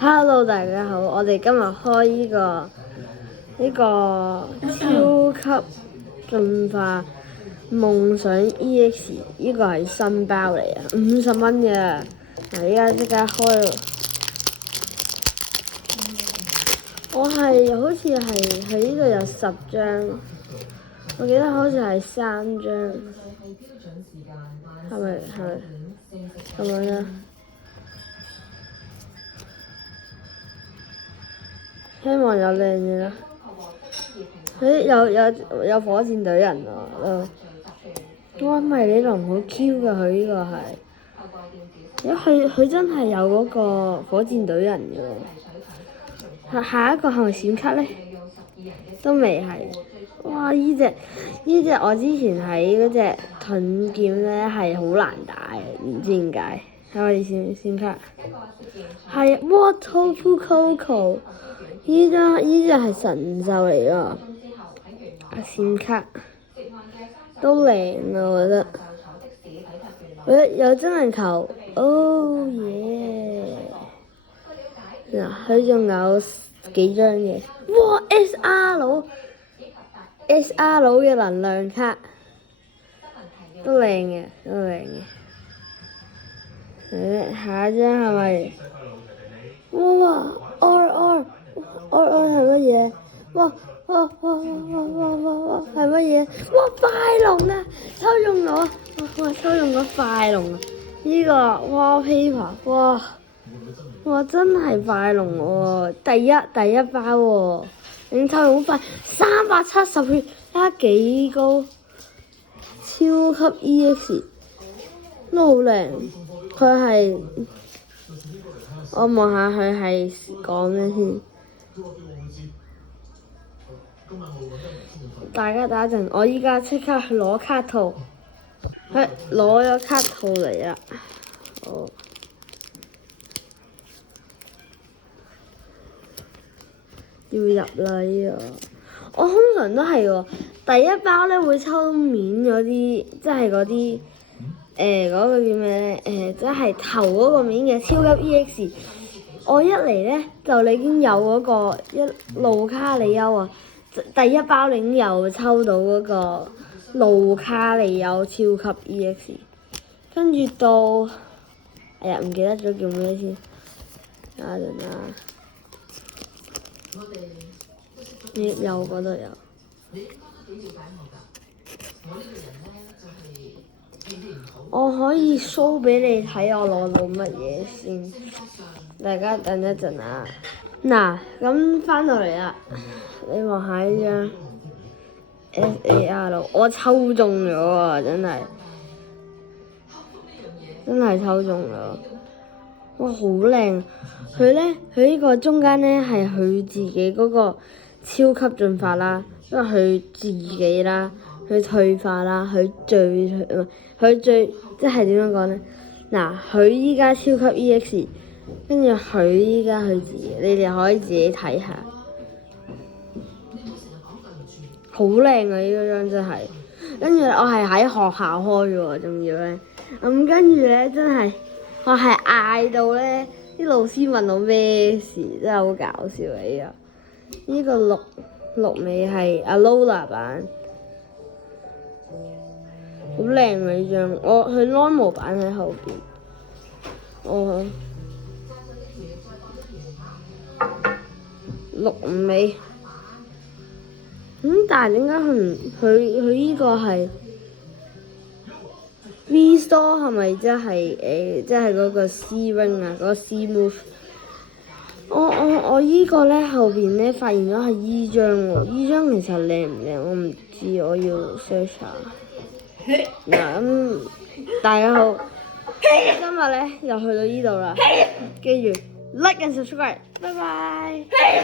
Hello，大家好，我哋今日開呢個超級進化夢想 EX， 呢個係新包嚟啊，50蚊嘅。嗱，依家即刻開咯。我係好似係佢呢度有10張，我記得好似係3張，係咪咁樣啊？希望有靚嘢啦。有火箭隊人啊！哇，迷你龍好 Q 㗎，佢呢個係，佢真係有嗰個火箭隊人嘅喎。下一個係咪閃卡咧？都未係。哇！呢隻我之前喺嗰隻盾劍咧係好難打嘅，唔知點解。睇我哋閃卡。係 Water Coco。呢隻係神獸嚟㗎，閃卡都靚啊！我覺得。有真人球，Oh yeah！嗱，佢仲有幾張嘅，哇 SR 佬嘅能量卡都靚嘅。下一張係咪？哇！R 係乜嘢？哇！係乜嘢？哇！快龍啊！抽中咗！我抽中咗快龍啊！呢個 wallpaper， 哇！真係快龍喎，第一包喎，領抽好快，370血，睇下幾高，超級 EX 都好靚。佢係我望下佢係講咩先。大家等一陣，我依家即刻去攞卡套，攞咗卡套嚟啦。好，要入啦呢個。我通常都係喎，第一包咧會抽面嗰啲，即係嗰啲嗰個叫咩咧？即係頭嗰個面嘅超級 EX。我一嚟咧就已經有嗰個路卡里歐啊！第一包領又抽到嗰個路卡里歐超級 EX， 跟住到唔記得咗叫咩先，等一陣啊！有嗰度有。我可以 show 俾你睇我攞到乜嘢先，大家等一陣啊！嗱，咁翻到嚟啦，你望下呢張 SAR， 我抽中咗啊！真係抽中咗，哇，好靚！佢呢個中間咧係佢自己嗰個超級進化啦，因為佢自己啦，佢退化啦，佢最即係點樣講咧？嗱，佢依家超級 EX。跟住佢依家佢自己，你哋可以自己睇下，好靚啊！呢張真係，跟住我係喺學校開嘅喎，仲要咧，跟住咧真係，我係嗌到咧，啲老師問我咩事，真係好搞笑啊！呢個綠尾係阿 Lola 版，好靚啊！呢張，佢 normal 版喺後邊，綠尾，但係點解佢呢個係 V-Store 係咪即係嗰個 C-Ring 啊，嗰個 C-Move？ 我依個咧後邊咧發現咗係依張喎，依張其實靚唔靚我唔知，我要 search 下。嗱咁大家好，今日咧又去到呢度啦，記住 like and subscribe，拜拜。